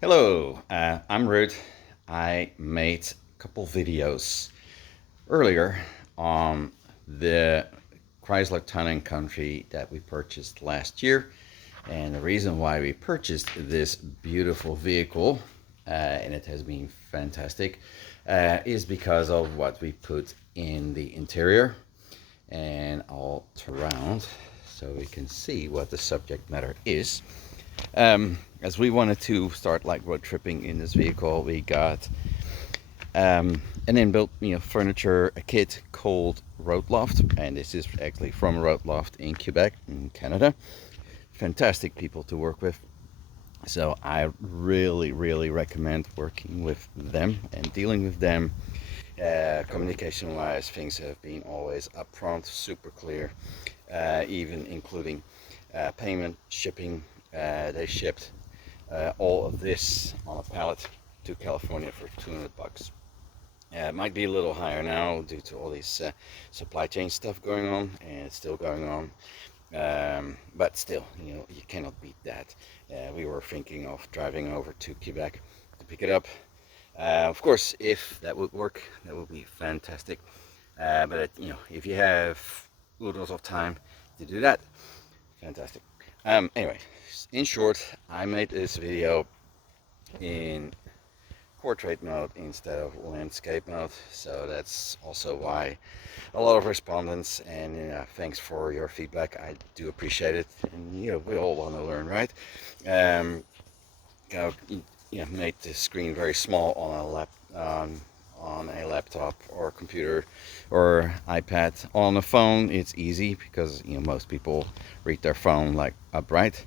Hello, I'm Ruud. I made a couple videos earlier on the Chrysler Town & Country that we purchased last year. And the reason why we purchased this beautiful vehicle, and it has been fantastic, is because of what we put in the interior. And I'll turn around so we can see what the subject matter is. As we wanted to start like road tripping in this vehicle, we got an inbuilt, furniture, a kit called Roadloft, and this is actually from Roadloft in Quebec, in Canada. Fantastic people to work with. So I really, really recommend working with them and dealing with them. Communication-wise, things have been always upfront, super clear, even including payment, shipping. They shipped all of this on a pallet to California for $200. It might be a little higher now due to all these supply chain stuff going on, and it's still going on. But still, you cannot beat that. We were thinking of driving over to Quebec to pick it up. Of course, if that would work, that would be fantastic. But if you have oodles of time to do that, fantastic. Anyway, in short, I made this video in portrait mode instead of landscape mode, so that's also why a lot of respondents, and thanks for your feedback. I do appreciate it, and we all want to learn, right? Make the screen very small on a laptop or computer or iPad. On a phone it's easy because most people read their phone like upright.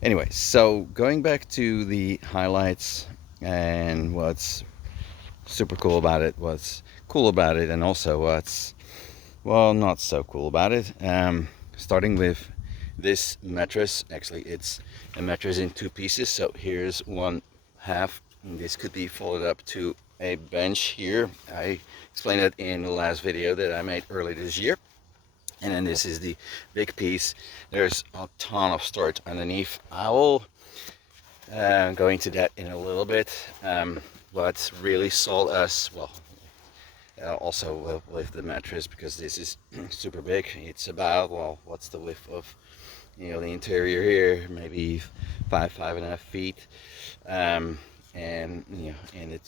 Anyway, so going back to the highlights and what's super cool about it, what's cool about it, and also what's not so cool about it. Starting with this mattress. Actually, it's a mattress in two pieces, so here's one half, and this could be folded up to a bench here. I explained it in the last video that I made early this year. And then this is the big piece. There's a ton of storage underneath. I will go into that in a little bit. What really sold us, also with the mattress, because this is super big. It's about, what's the width of the interior here? Maybe 5.5 feet. And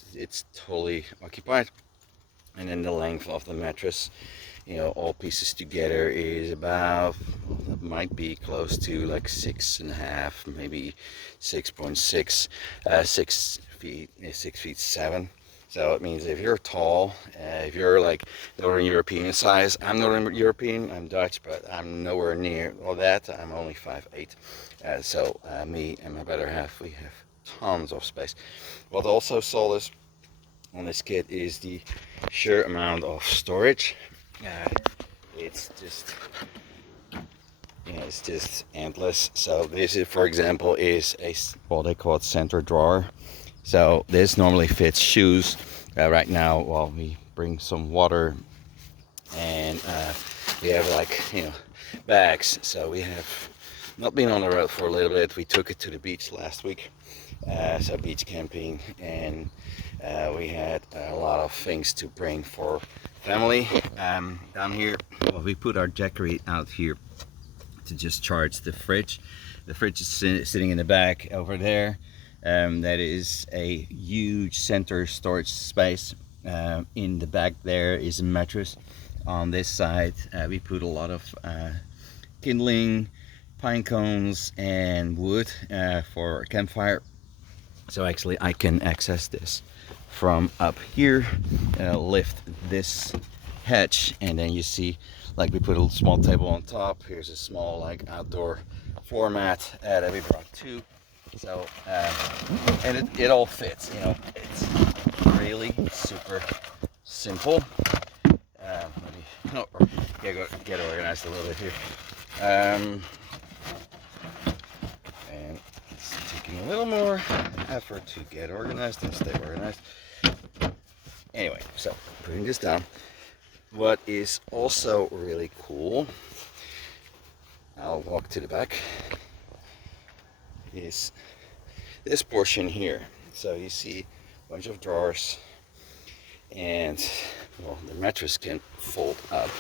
it's totally occupied. And then the length of the mattress, all pieces together, is about, it might be close to like 6.5, maybe 6.6, 6 feet, 6'7". So it means if you're tall, if you're like Northern European size, I'm Northern European, I'm Dutch, but I'm nowhere near all that. I'm only 5'8". So me and my better half, we have tons of space. What also sold us on this kit is the sheer amount of storage. It's just endless. So this is, for example, is what they call it center drawer. So this normally fits shoes. Right now, we bring some water, and we have bags. So we have not been on the road for a little bit. We took it to the beach last week, so beach camping, and we had a lot of things to bring for family. Down here, we put our Jackery out here to just charge the fridge. The fridge is sitting in the back over there. That is a huge center storage space. In the back there is a mattress. On this side, we put a lot of kindling, pine cones, and wood for a campfire. So actually I can access this from up here, lift this hatch, and then you see we put a small table on top. Here's a small outdoor floor mat that we brought too. So and it all fits. It's really super simple. Get organized a little bit here. And it's taking a little more effort to get organized and stay organized. Anyway, so putting this down. What is also really cool, I'll walk to the back, is this portion here. So you see a bunch of drawers, and well, the mattress can fold up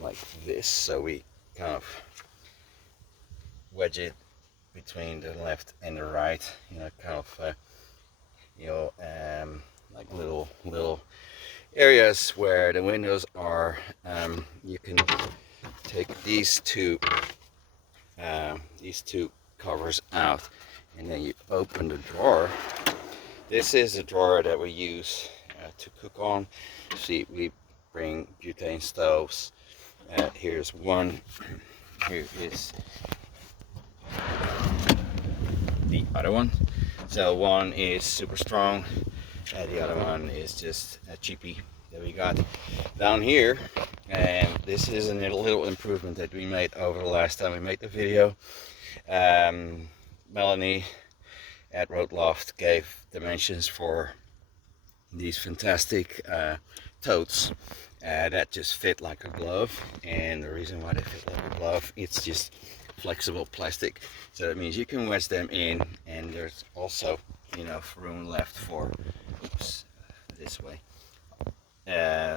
like this, so we kind of wedge it between the left and the right, kind of like little areas where the windows are. You can take these two covers out, and then you open the drawer. This is a drawer that we use to cook on. See, we bring butane stoves. Here's one. Here is the other one. So one is super strong, the other one is just a cheapie that we got down here. And this is a little improvement that we made over the last time we made the video. Melanie at Roadloft gave dimensions for these fantastic totes that just fit like a glove. And the reason why they fit like a glove, it's just flexible plastic, so that means you can wedge them in, and there's also enough room left for this way,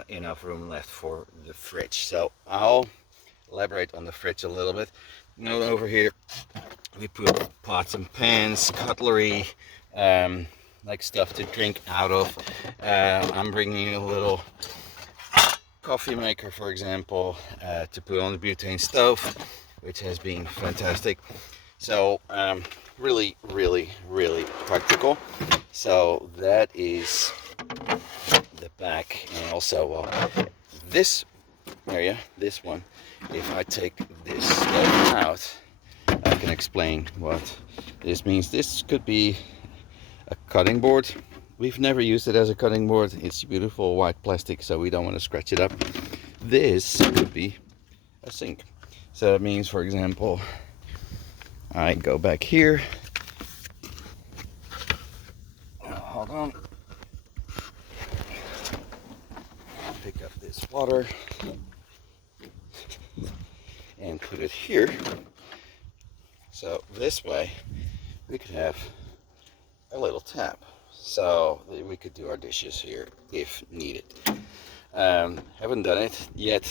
enough room left for the fridge. So I'll elaborate on the fridge a little bit. Over here we put pots and pans, cutlery, like stuff to drink out of. I'm bringing a little coffee maker, for example, to put on the butane stove, which has been fantastic. So really practical. So that is the back. And also, well, this area, this one, if I take this stove out, I can explain what this means. This could be a cutting board. We've never used it as a cutting board. It's beautiful white plastic, so we don't want to scratch it up. This could be a sink. So that means, for example, I go back here. Hold on. Pick up this water and put it here. So this way we could have a little tap, so we could do our dishes here if needed. Haven't done it yet.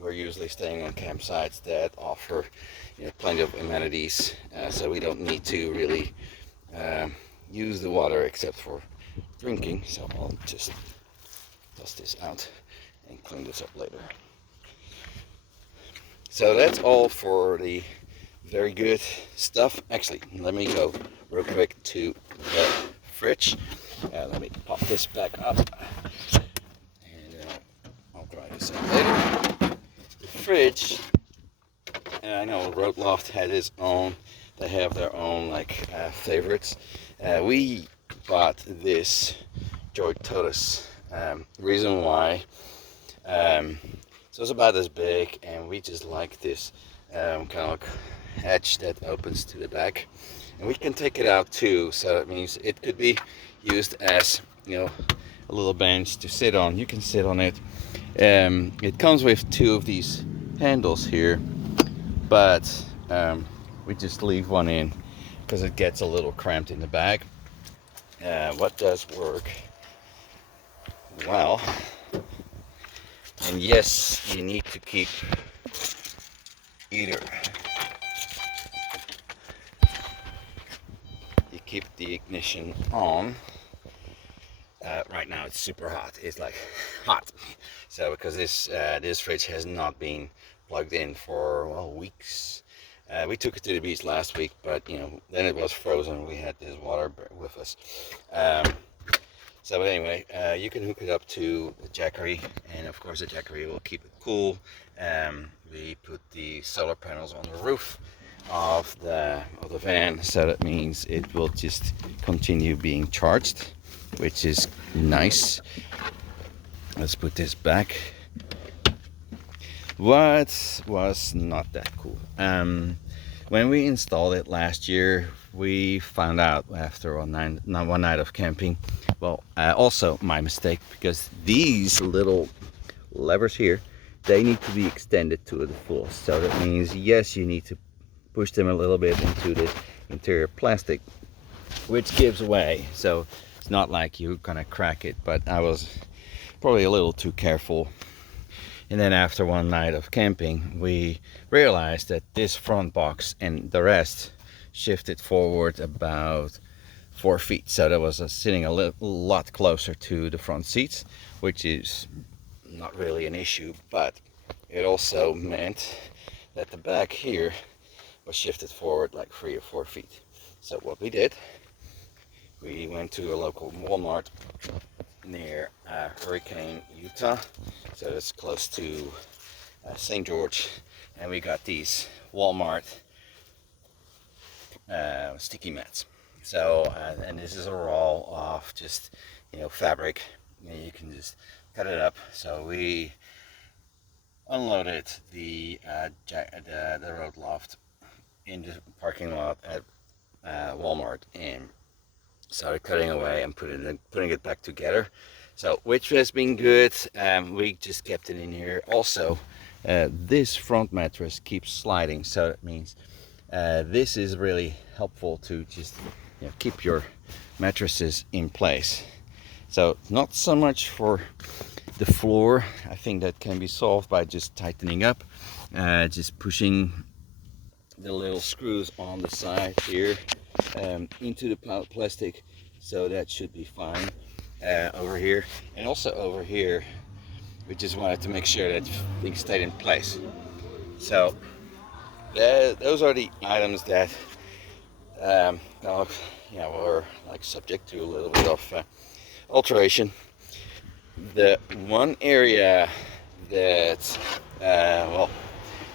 We're usually staying on campsites that offer plenty of amenities, so we don't need to really use the water except for drinking. So I'll just dust this out and clean this up later. So that's all for the very good stuff. Actually, let me go real quick to the fridge. Let me pop this back up, and I'll try this out later. The fridge, I know Roadloft had its own. They have their own favorites. We bought this Joy Totus. Reason why, so it's about this big, and we just like this kind of hatch that opens to the back, and we can take it out too. So that means it could be used as a little bench to sit on. You can sit on it. It comes with two of these handles here, but we just leave one in because it gets a little cramped in the back. What does work well, and yes, you need to keep either keep the ignition on. Right now it's super hot. It's like hot. So because this fridge has not been plugged in for weeks. We took it to the beach last week, but then it was frozen. We had this water with us. So anyway, you can hook it up to the Jackery, and of course the Jackery will keep it cool. We put the solar panels on the roof of the van, so that means it will just continue being charged, which is nice. Let's put this back. What was not that cool? When we installed it last year, we found out after one night of camping, also my mistake, because these little levers here, they need to be extended to the full. So that means, yes, you need to push them a little bit into the interior plastic, which gives way. So it's not like you're gonna crack it, but I was probably a little too careful. And then after one night of camping, we realized that this front box and the rest shifted forward about 4 feet. So that was sitting a lot closer to the front seats, which is not really an issue, but it also meant that the back here was shifted forward like 3 or 4 feet. So what we did, we went to a local Walmart near Hurricane, Utah, so it's close to St. George, and we got these Walmart sticky mats. So and this is a roll of just, you know, fabric, and you can just cut it up. So we unloaded the Roadloft in the parking lot at Walmart and started cutting away and putting it back together. So which has been good. We just kept it in here. Also, this front mattress keeps sliding, so that means this is really helpful to just, you know, keep your mattresses in place. So not so much for the floor. I think that can be solved by just tightening up, just pushing the little screws on the side here into the plastic, so that should be fine. Over here, and also over here, we just wanted to make sure that things stayed in place. So those are the items that were like subject to a little bit of alteration. The one area that well,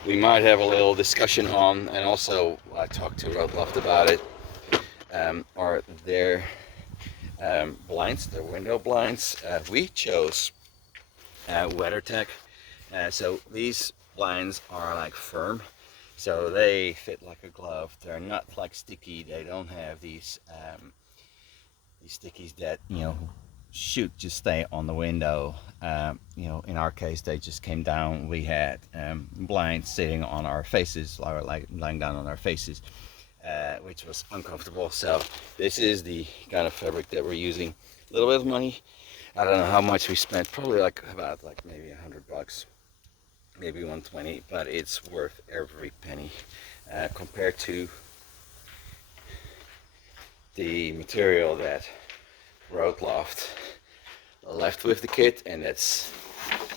we might have a little discussion on, and also I talked to Roadloft about it, are their blinds, their window blinds. We chose WeatherTech. So these blinds are like firm, so they fit like a glove. They're not like sticky. They don't have these stickies that, you know, just stay on the window. You know, in our case, they just came down. We had blinds sitting on our faces, or like lying down on our faces, which was uncomfortable. So this is the kind of fabric that we're using. A little bit of money. I don't know how much we spent. Probably like about like maybe $100, maybe 120, but it's worth every penny compared to the material that Roadloft left with the kit, and that's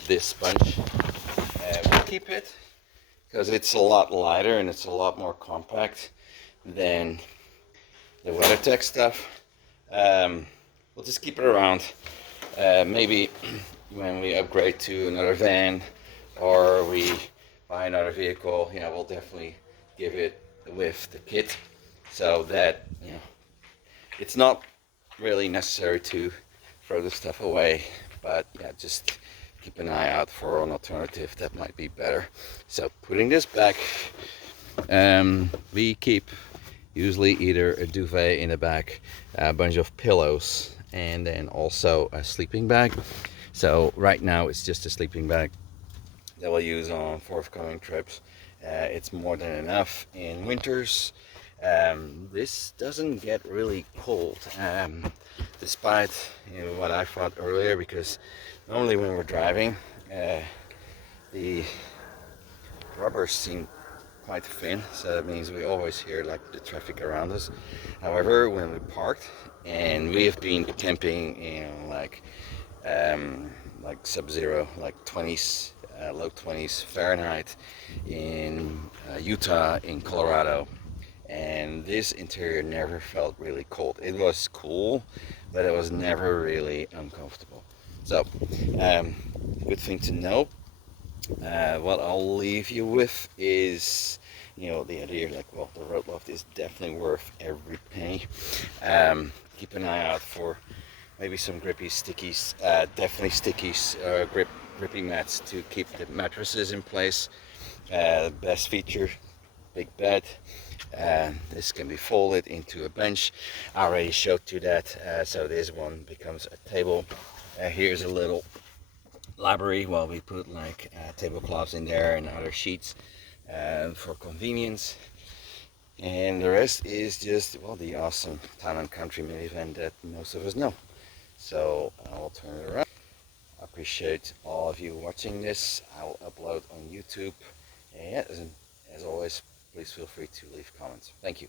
this sponge. We'll keep it because it's a lot lighter and it's a lot more compact than the WeatherTech stuff. We'll just keep it around. Maybe when we upgrade to another van or we buy another vehicle, you know, we'll definitely give it with the kit, so that, you know, it's not really necessary to throw the stuff away, but yeah, just keep an eye out for an alternative that might be better. So putting this back, we keep usually either a duvet in the back, a bunch of pillows, and then also a sleeping bag. So right now it's just a sleeping bag that we'll use on forthcoming trips. It's more than enough in winters. This doesn't get really cold, despite, you know, what I thought earlier, because normally when we're driving, the rubbers seem quite thin, so that means we always hear like the traffic around us. However, when we parked, and we have been camping in like sub-zero, like 20s, low 20s Fahrenheit in Utah, in Colorado, and this interior never felt really cold. It was cool, but it was never really uncomfortable. So good thing to know. What I'll leave you with is, you know, the idea, like, well, the Roadloft is definitely worth every penny. Keep an eye out for maybe some grippy stickies, definitely stickies, grippy mats to keep the mattresses in place. Best feature, big bed. This can be folded into a bench. I already showed you that. So this one becomes a table. Here's a little library. Well, we put like tablecloths in there and other sheets for convenience. And the rest is just, well, the awesome town and country minivan that most of us know. So I'll turn it around. I appreciate all of you watching this. I'll upload on YouTube. And as always, please feel free to leave comments. Thank you.